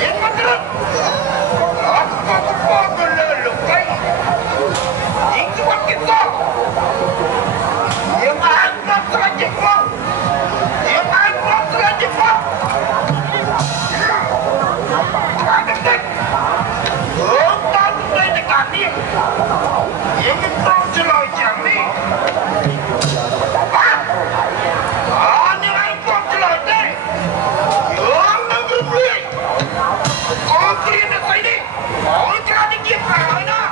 Yang mana? Apa berlelukai? Itu kita. Yang ada saja kau. Yang ada saja kau. Ada tak? Oh, tak boleh dekat ni. Yang kita jelas jam ni. Ni lain kau jelas ni. Yang nak beri. Kau beri nak ini. Kau jangan dikira nak.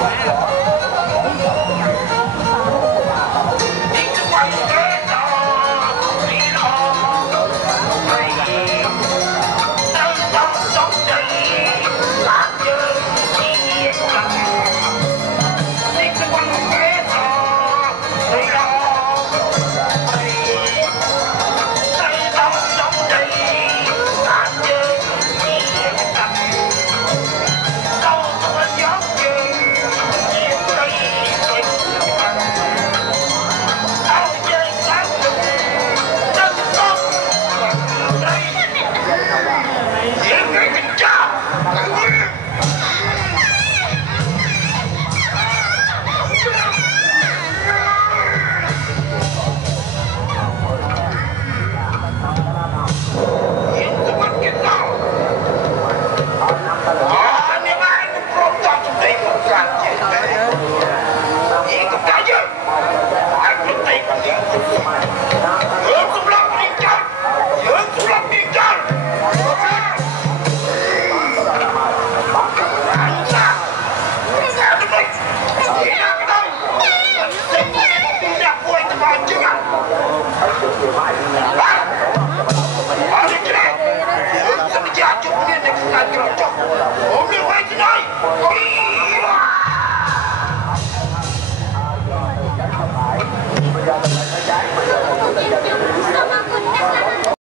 Hãy subscribe cho kênh Ghiền Mì Gõ để không bỏ lỡ những video hấp dẫn.